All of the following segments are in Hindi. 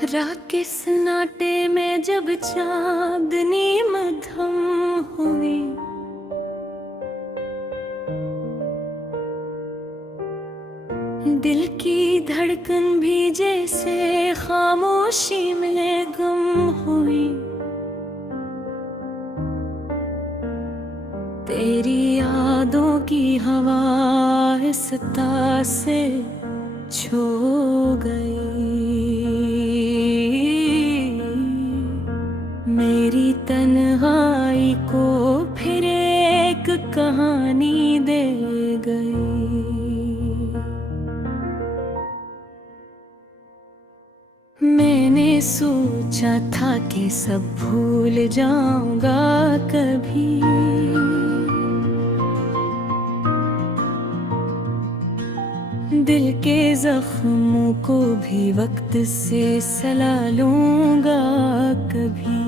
रात के सन्नाटे में जब चांदनी मध्यम हुई, दिल की धड़कन भी जैसे खामोशी में गुम हुई। तेरी यादों की हवा इस ता से छू गई, मेरी तन्हाई को फिर एक कहानी दे गई। मैंने सोचा था कि सब भूल जाऊंगा कभी, दिल के जख्मों को भी वक्त से सला लूंगा कभी।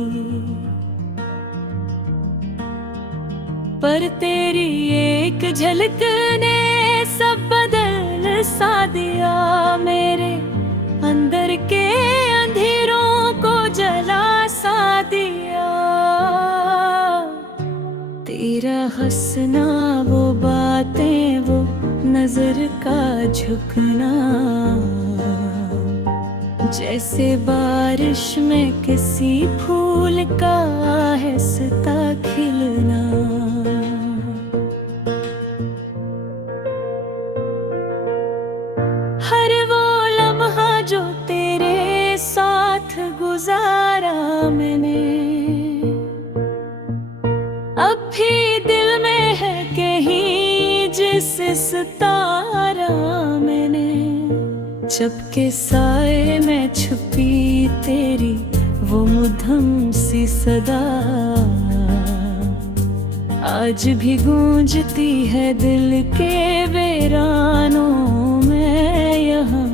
पर तेरी एक झलक ने सब बदल सा दिया, मेरे अंदर के अंधेरों को जला सा दिया। तेरा हंसना, वो बातें, वो नजर का झुकना, जैसे बारिश में किसी फूल का आहिस्ता खिलना। हर वो लम्हा जो तेरे साथ गुजारा मैंने, अब भी दिल में है कहीं जिस सितारा मैंने। चपके साए में छुपी तेरी वो मुद्दम सी सदा, आज भी गूंजती है दिल के वीरानों में यहाँ।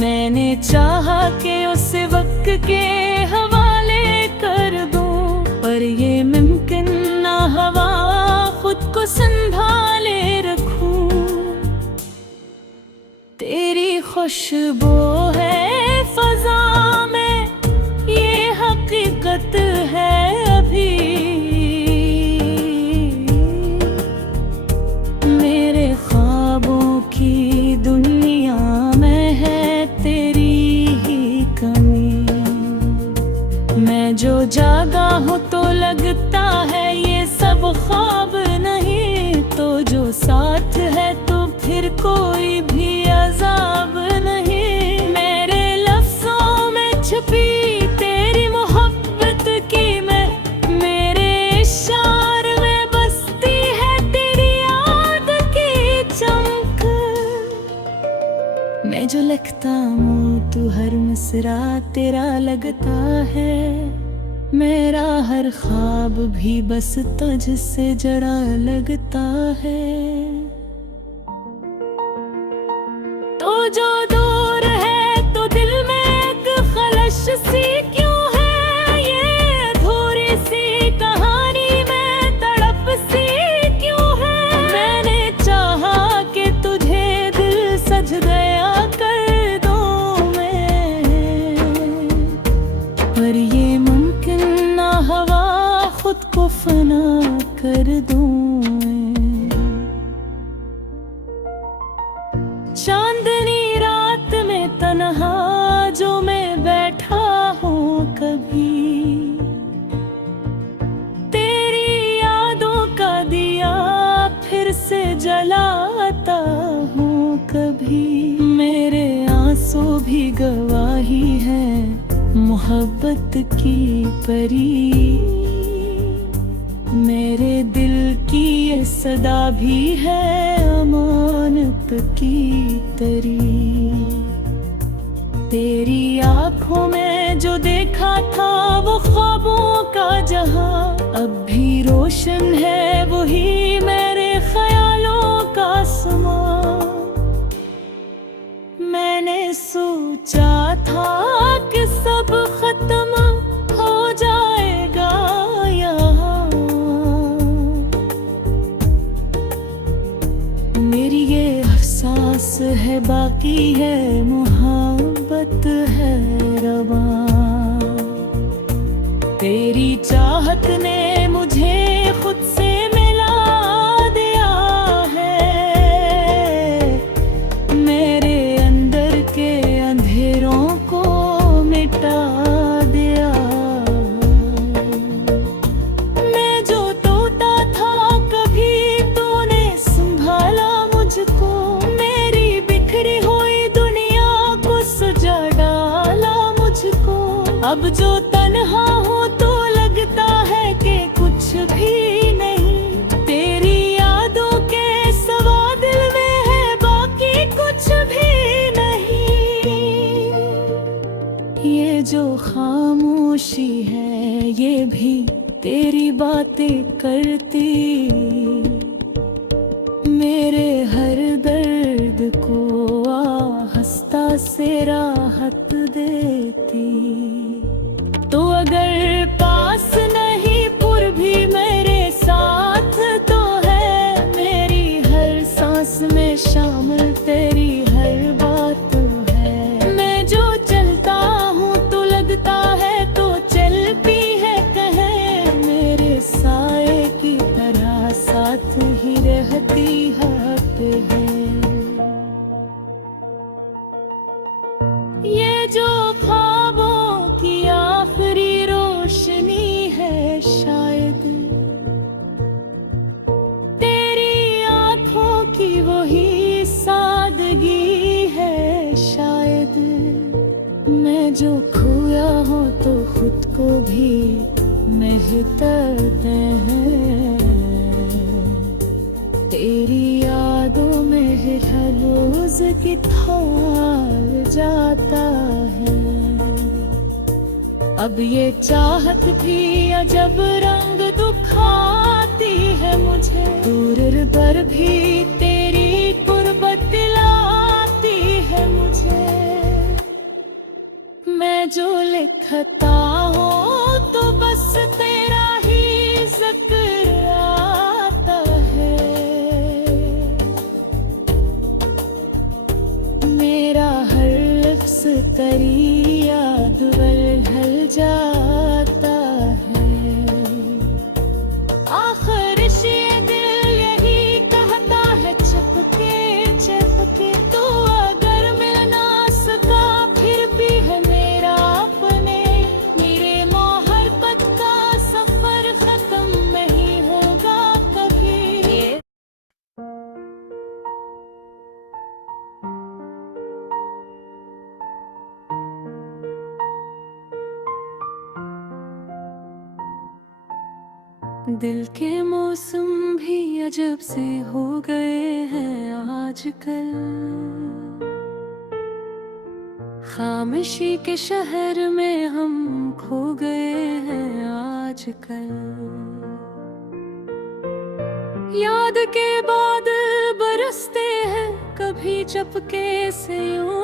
मैंने चाहा कि उस वक्त के हवाले कर दूं, पर ये मुमकिन ना हवा खुद को संभाले रखूं। तेरी खुशबू है फजा में, ये हकीकत है अभी। मेरे ख्वाबों की दुनिया में है तेरी ही कमी। मैं जो जागा हूँ तो लगता है ये सब ख्वाब नहीं, तो जो साथ है तो फिर कोई भी अजाब नहीं। मेरे लफ्जों में छुपी तेरी मोहब्बत की मैं, मेरे इशार में बसती है तेरी याद की चमक। मैं जो लिखता हूँ तू हर मिसरा तेरा लगता है, मेरा हर ख्वाब भी बस तुझसे जड़ा लगता है। तो जो दूर है तो दिल में एक खलश सी क्यों है, ये अधूरी सी कहानी में तड़प सी क्यों है। मैंने चाहा कि तुझे दिल सज गया कर दूं मैं, पर ये मुमकिन ना हवा खुद को फना कर दूं मैं। चांदनी रात में तन्हा जो मैं बैठा हूँ कभी, तेरी यादों का दिया फिर से जलाता हूँ कभी। मेरे आंसू भी गवाही है मोहब्बत की परी, मेरे दिल की ये सदा भी है अमानत की तरी। तेरी आँखों में जो देखा था वो ख्वाबों का जहां, अब भी रोशन है वही मेरे ख्यालों का समा। मैंने सोचा था कि सब खत्म हो जाएगा यहाँ, मेरी ये अफसाने सांस है बाकी है, मोहब्बत है रवां। तेरी चाहत ने मुझे खुद से मिला दिया है, मेरे अंदर के अंधेरों को मिटा दिया। मैं जो टूटा था कभी तूने संभाला मुझको, मेरी बिखरी हुई दुनिया को सजा डाला मुझको। अब जो तन्हा हूँ तो लगता है कि कुछ भी नहीं, तेरी यादों के सवा दिल में है बाकी कुछ भी नहीं। ये जो खामोशी है ये भी तेरी बातें करती, मेरे हर दर्द को आहिस्ता से राहत देती। तो अगर पास नहीं पुर भी मेरे साथ तो है, मेरी हर सांस में शामिल तेरी हर बात है। मैं जो चलता हूँ तो लगता है तो चलती है कहे, मेरे साए की तरह साथ ही रहती है। ये जो ख्वाबों की आखिरी रोशनी है शायद, तेरी आंखों की वही सादगी है शायद। मैं जो खोया हूँ तो खुद को भी महकते हैं, तेरी यादों में हर रोज की थाल जाता है। अब ये चाहत भी अजब रंग दिखाती है मुझे, दूर पर भी तेरी कुर्बत दिलाती है मुझे। मैं जो लिखता हूँ तो बस तेरा ही जिक्र आता है, मेरा हर लफ्ज़ तेरी याद ढल जाता है। आखिर ये दिल यही कहता है चपके चपके, तो अगर मिल ना सका फिर भी है मेरा अपने, मेरे मोहब्बत का सफर खत्म नहीं होगा कभी। दिल के मौसम भी अजब से हो गए हैं आजकल, खामोशी के शहर में हम खो गए हैं आजकल। याद के बादल बरसते हैं कभी चपके से यूं,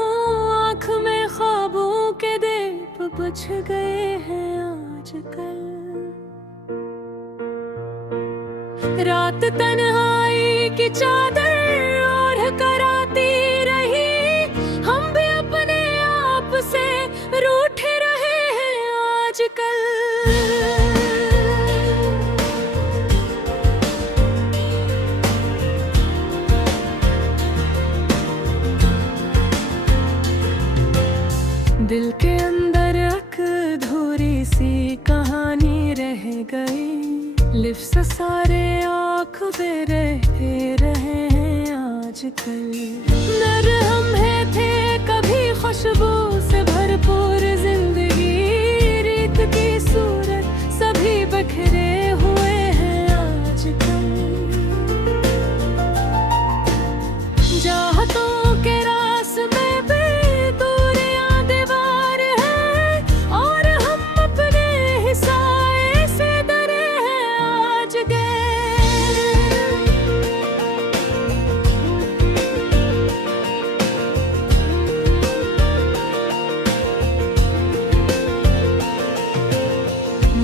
आँख में ख्वाबों के दीप बुझ गए हैं आजकल। रात तन्हाई की चादर ओढ़ कर आती रही, हम भी अपने आप से रूठे रहे हैं आजकल। दिल के अंदर एक अधूरी सी कहानी रह गई, लिफ्ट सारे आँख पे रहते रहे हैं आजकल। नरम है थे कभी खुशबू से भरपूर जिंदगी, रीत की सूरत सभी बखरे हुए हैं आजकल। चाहतों के रास में बेदूरियां दीवार है, और हम अपने हिसाए से डरे हैं आज गए।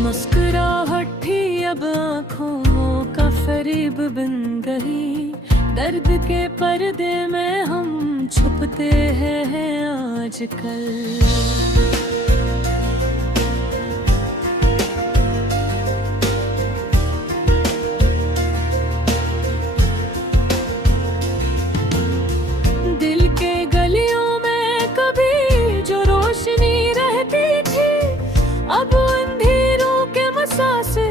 मुस्कुराहट भी अब आँखों का फरीब बन गई, दर्द के पर्दे में हम छुपते हैं आजकल। दिल के गलियों में कभी जो रोशनी रहती थी, अब अंधेरों के मसासे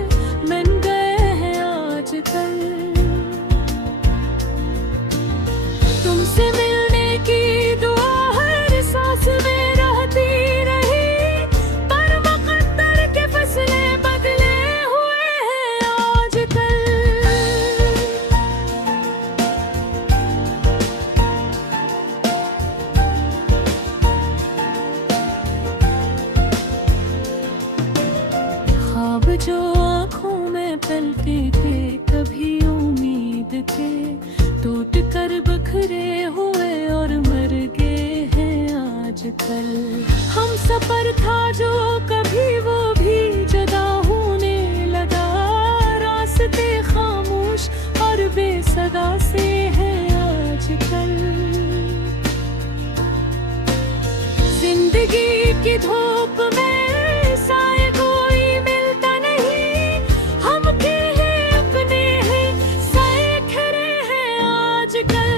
बन गए हैं आजकल। तुमसे मिलने की दुआ हर सांस में रहती रही, पर मुकद्दर के फैसले बदले हुए हैं आजकल। ख्वाब जो आँखों में पलते थे कभी उम्मीद के, टूट कर बखरे हुए और मर गए हैं आजकल। हम सफर था जो कभी वो भी जुदा होने लगा, रास्ते खामोश और बेसदा से हैं आजकल। जिंदगी की धूप में साए कोई मिलता नहीं, हम के हैं अपने हैं साए खड़े हैं आजकल।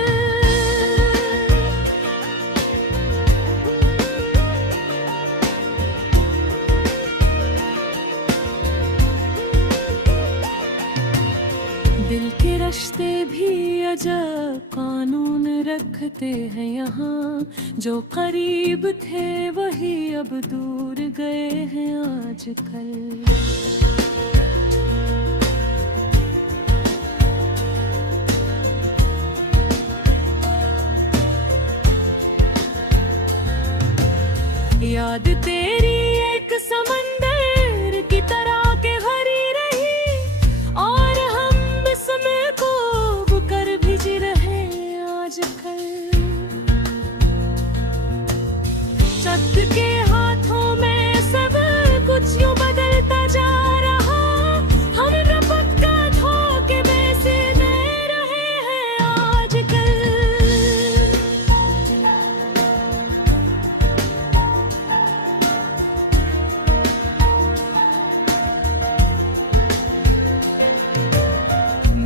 दिल के रिश्ते भी अजब कानून रखते हैं यहाँ, जो करीब थे वही अब दूर गए हैं आजकल। याद तेरी एक समंदर की तरह के भरी रही, और हम समय को बुकर भिज रहे आजकल। चट के हाथों में सब कुछ यूं बदलता जा रहा, हम रपट का धोखे में से दे रहे हैं आजकल।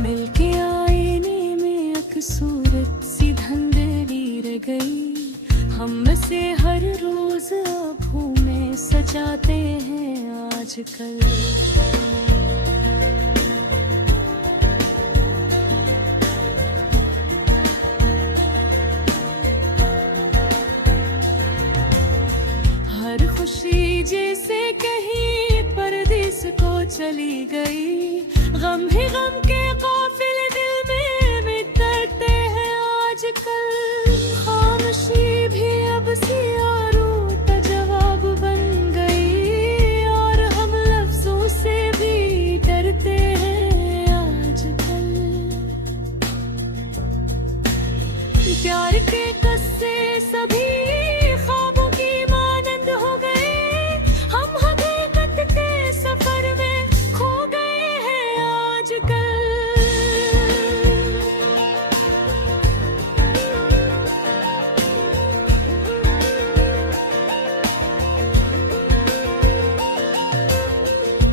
मिलके आईने में अकसूरत सी धंधली रह गई, हम में से हर रोज आँखों में सजाते हैं आजकल। हर खुशी जैसे कहीं परदेस को चली गई, गम ही गम के काफिले दिल में बिखरते हैं आजकल। खामोशी भी अब सियारों का जवाब बन गई, और हम लफ्जों से भी डरते हैं आजकल। प्यार के कस्से सभी ख्वाबों की मानंद हो गए, हम हकीकत के सफर में खो गए हैं आजकल।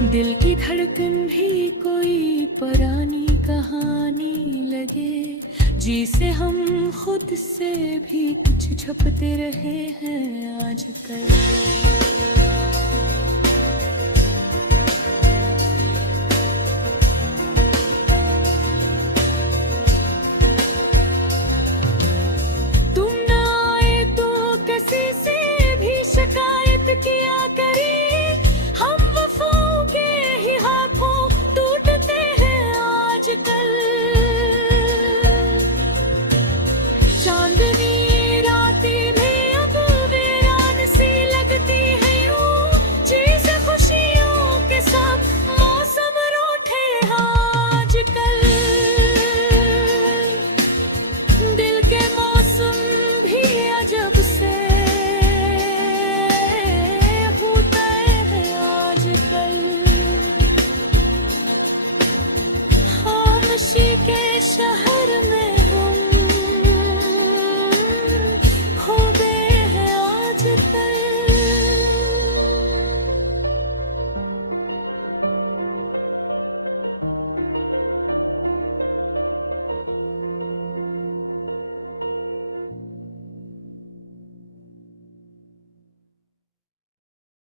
दिल की धड़कन भी कोई पुरानी कहानी लगे, जिसे हम खुद से भी कुछ छुपते रहे हैं आजकल।